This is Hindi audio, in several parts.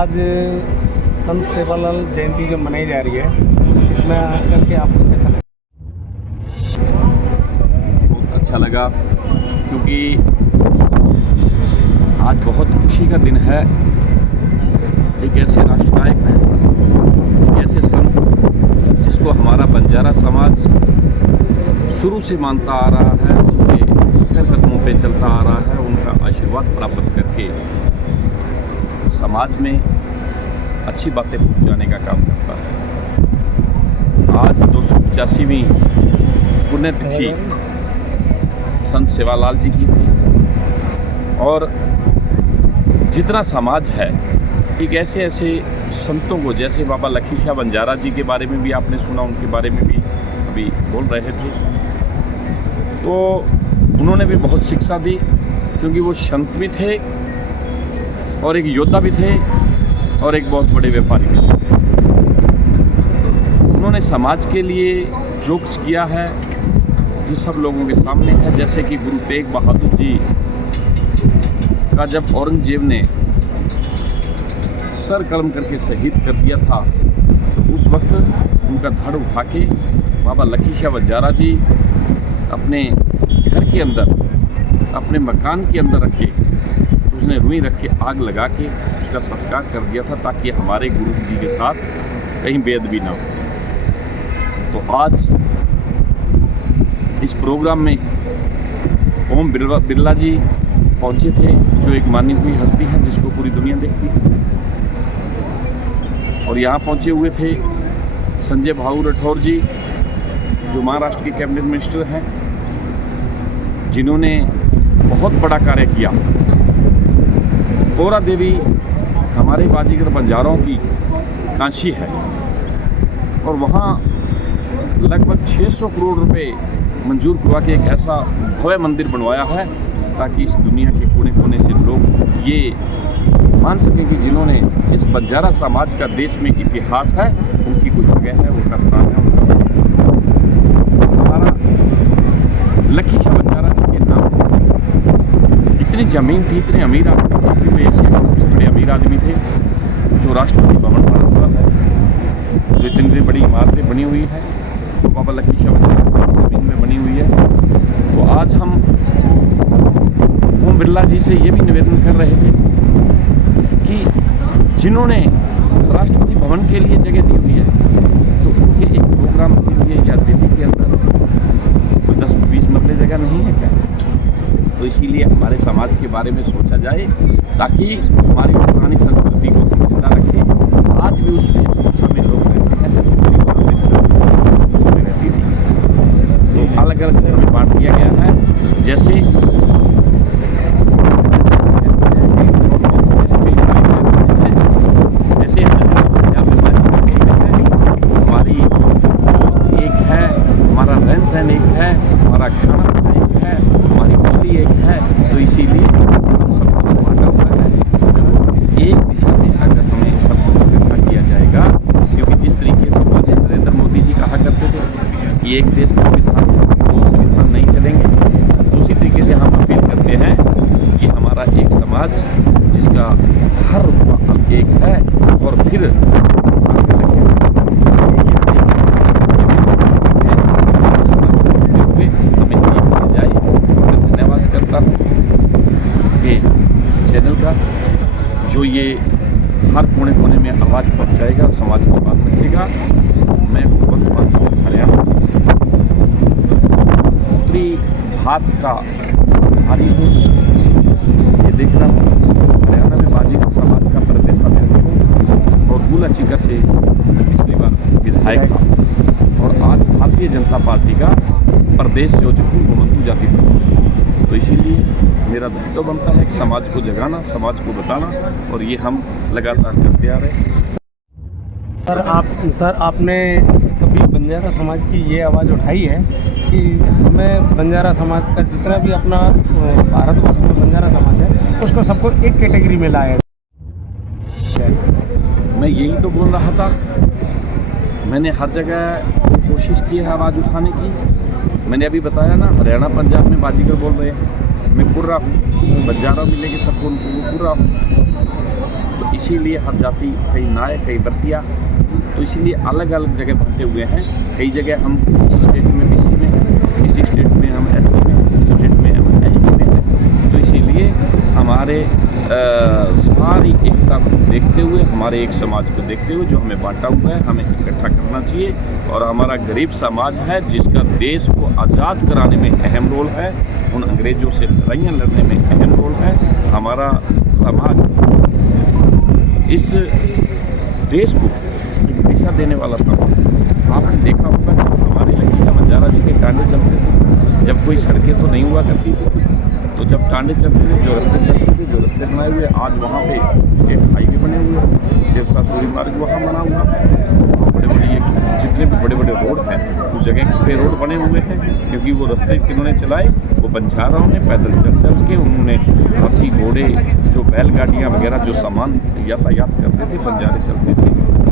आज संत सेवालाल जयंती जो मनाई जा रही है, इसमें आकर के आपको कैसा लगा? बहुत अच्छा लगा, क्योंकि आज बहुत खुशी का दिन है। एक ऐसे राष्ट्रनायक, एक ऐसे संत जिसको हमारा बंजारा समाज शुरू से मानता आ रहा है, उनके कदमों पे चलता आ रहा है, उनका आशीर्वाद प्राप्त करके समाज में अच्छी बातें पहुंचाने का काम करता है। आज 285वीं पुण्यतिथि संत सेवालाल जी की थी, और जितना समाज है, एक ऐसे ऐसे संतों को, जैसे बाबा लखी शाह बंजारा जी के बारे में भी आपने सुना, उनके बारे में भी अभी बोल रहे थे, तो उन्होंने भी बहुत शिक्षा दी, क्योंकि वो संत भी थे और एक योद्धा भी थे और एक बहुत बड़े व्यापारी भी थे। उन्होंने समाज के लिए जो कुछ किया है ये सब लोगों के सामने है। जैसे कि गुरु तेग बहादुर जी का जब औरंगजेब ने सर कलम करके शहीद कर दिया था, तो उस वक्त उनका धड़ उठा के बाबा लखी शाह बंजारा जी अपने घर के अंदर, अपने मकान के अंदर रख के, उसने रुई रख के आग लगा के उसका संस्कार कर दिया था, ताकि हमारे गुरु जी के साथ कहीं भेद भी ना हो। तो आज इस प्रोग्राम में ओम बिरला जी पहुंचे थे, जो एक मानी हुई हस्ती है जिसको पूरी दुनिया देखती है। और यहाँ पहुंचे हुए थे संजय भाऊ राठौर जी, जो महाराष्ट्र के कैबिनेट मिनिस्टर हैं, जिन्होंने बहुत बड़ा कार्य किया। गौरा देवी हमारे बाजीगर बंजारों की काशी है, और वहाँ लगभग 600 करोड़ रुपए मंजूर करवा के एक ऐसा भव्य मंदिर बनवाया है, ताकि इस दुनिया के कोने कोने से लोग ये मान सकें कि जिन्होंने, जिस बंजारा समाज का देश में इतिहास है, उनकी कोई जगह है, उनका स्थान है, उनका हमारा लखी शाह बंजारा जी के नाम इतनी ज़मीन थी, इतने अमीर आदमी थे कि वे एशिया के सबसे बड़े अमीर आदमी थे। जो राष्ट्रपति भवन बना हुआ है, जो इतनी बड़ी इमारतें बनी हुई है, तो बाबा लखी शाह बंजारा की ज़मीन में बनी हुई है। तो आज हम ओम बिरला जी से ये भी निवेदन कर रहे थे कि जिन्होंने राष्ट्रपति भवन के लिए जगह दी हुई है, तो उनके एक प्रोग्राम के लिए या दिल्ली के अंदर कोई 10-20 मरले जगह नहीं है क्या? तो इसीलिए हमारे समाज के बारे में सोचा जाए, ताकि हमारी पुरानी संस्कृति को जिंदा रखें। आज भी उस वेशभूषा में लोग रहते हैं जैसे में रहती थी। तो अलग अलग घर में बांट दिया गया है, जैसे एक है, हमारा खाना एक है, हमारी बोली एक है। तो इसीलिए हम सबको बांटा हुआ है। एक दिशा में अगर हमें सबको इकट्ठा किया जाएगा, क्योंकि जिस तरीके से नरेंद्र मोदी जी कहा करते थे कि एक देश दो विधान, दो संविधान नहीं चलेंगे, दूसरी तरीके से हम अपील करते हैं कि हमारा एक समाज जिसका हर रुतबा एक है, और फिर चैनल का जो ये हर कोने कोने में आवाज़ पहुंचाएगा और समाज की बात रखेगा। मैं हूँ हरियाणा उत्तरी भारत का भारी हूँ, ये देख रहा हूँ हरियाणा में बाजीगर समाज का प्रदेशाध्यक्ष हूँ, और गुलाचिका से पिछली बार विधायक था, और आज भारतीय जनता पार्टी का प्रदेश योजक हूँ, जाति प्रमुख। तो इसीलिए मेरा दायित्व बनता है कि समाज को जगाना, समाज को बताना, और ये हम लगातार करते आ रहे हैं। सर आपने कभी बंजारा समाज की ये आवाज़ उठाई है कि हमें बंजारा समाज का जितना भी अपना भारतवर्ष में बंजारा समाज है, उसको सबको एक कैटेगरी में लाया जाए? मैं यही तो बोल रहा था मैंने हर जगह कोशिश की है आवाज़ उठाने की। मैंने अभी बताया ना, हरियाणा पंजाब में बाजीगर बोल रहे हैं, मैं कुर्रा हूँ, बंजारा मिलेंगे सबको, उनको कुर्रा हूँ। तो इसीलिए हर जाति, कई नायक, कई बर्तिया, तो इसीलिए अलग अलग जगह बांटे हुए हैं। कई जगह हम किसी स्टेट में BC में हैं, किसी स्टेट में हम SC में, किसी स्टेट में हम ST में हैं। तो इसीलिए हमारे सारी एकता को देखते हुए, हमारे एक समाज को देखते हुए जो हमें बांटा हुआ है, हमें इकट्ठा करना चाहिए। और हमारा गरीब समाज है जिसका देश को आज़ाद कराने में अहम रोल है, उन अंग्रेज़ों से लड़ाइयाँ लड़ने में अहम रोल है। हमारा समाज इस देश को एक दिशा देने वाला समाज है। आपने देखा होगा कि हमारे लकीला बंजारा जी के टांडे चलते थे, जब कोई सड़कें तो नहीं हुआ करती थी, तो जब टांडे चलते थे, जो रास्ते चलते थे, जो रास्ते बनाए हुए, आज वहाँ पे स्टेट हाईवे बने हुए हैं, सिरसा सूरी मार्ग वहाँ बना हुआ है। बड़े बड़े जितने भी बड़े बड़े रोड हैं उस जगह पे रोड बने हुए हैं, क्योंकि वो रास्ते किन्होंने चलाए, वो बंजाराओं ने पैदल चल के, उन्होंने हाथी घोड़े, जो बैलगाड़ियाँ वगैरह, जो सामान यातायात करते थे, बंजारे चलते थे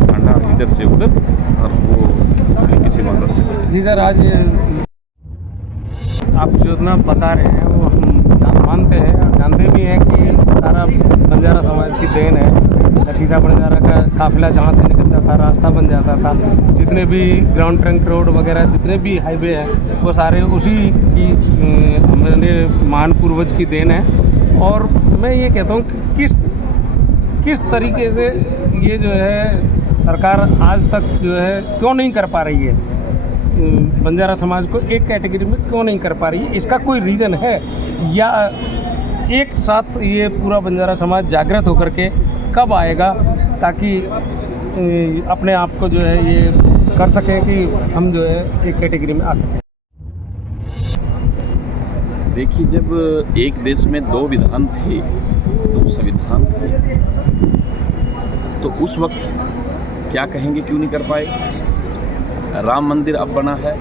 टांडा इधर से उधर, और वो उस तरीके से वहाँ रास्ते बने। जी सर, आज आप जो इतना बता रहे हैं वो हम मानते हैं और जानते भी हैं कि सारा बंजारा समाज की देन है। लखीसा बंजारा का काफिला जहाँ से निकलता था, रास्ता बन जाता था, जितने भी ग्राउंड ट्रंक रोड वगैरह जितने भी हाईवे हैं वो सारे उसी की हमारे महान पूर्वज की देन है। और मैं ये कहता हूँ कि किस तरीके से ये जो है सरकार आज तक जो है क्यों नहीं कर पा रही है, बंजारा समाज को एक कैटेगरी में क्यों नहीं कर पा रही है, इसका कोई रीज़न है? या एक साथ ये पूरा बंजारा समाज जागृत होकर के कब आएगा ताकि अपने आप को जो है ये कर सकें कि हम जो है एक कैटेगरी में आ सकें? देखिए, जब एक देश में 2 विधान थे, 2 संविधान थे, तो उस वक्त क्या कहेंगे क्यों नहीं कर पाए? राम मंदिर अब बना है,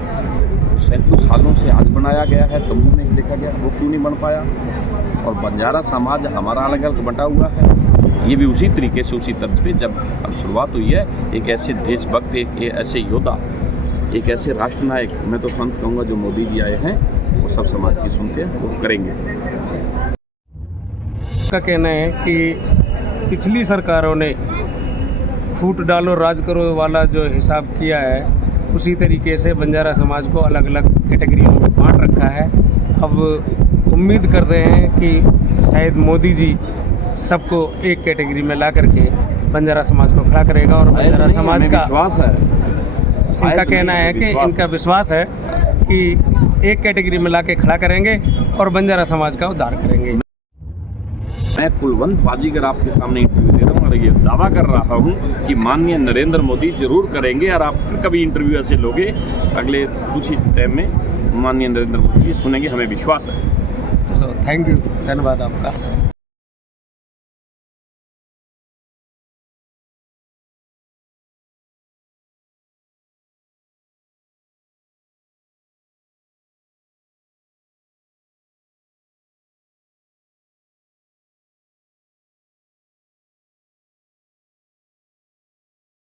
सैकड़ों सालों से आज बनाया गया है, तंबू में देखा गया, वो क्यों नहीं बन पाया? और बंजारा समाज हमारा अलग अलग बंटा हुआ है, ये भी उसी तरीके से, उसी तर्ज पे जब अब शुरुआत हुई है। एक ऐसे देशभक्त, एक ऐसे योद्धा, एक ऐसे राष्ट्र नायक, मैं तो संत कहूँगा, जो मोदी जी आए हैं, वो सब समाज की सुनते हैं, वो करेंगे। का कहना है कि पिछली सरकारों ने फूट डालो राज करो वाला जो हिसाब किया है, उसी तरीके से बंजारा समाज को अलग अलग कैटेगरियों में बांट रखा है। अब उम्मीद कर रहे हैं कि शायद मोदी जी सबको एक कैटेगरी में ला करके बंजारा समाज को खड़ा करेगा। और बंजारा समाज का विश्वास है, इनका कहना है कि इनका विश्वास है कि एक कैटेगरी में ला के खड़ा करेंगे और बंजारा समाज का उद्धार करेंगे। मैं कुलवंत बाजीगर आपके सामने इंटरव्यू दे रहा हूँ और ये दावा कर रहा हूँ कि माननीय नरेंद्र मोदी जरूर करेंगे। और आप कभी इंटरव्यू ऐसे लोगे अगले कुछ ही टाइम में, माननीय नरेंद्र मोदी सुनेंगे, हमें विश्वास है। चलो, थैंक यू, धन्यवाद आपका।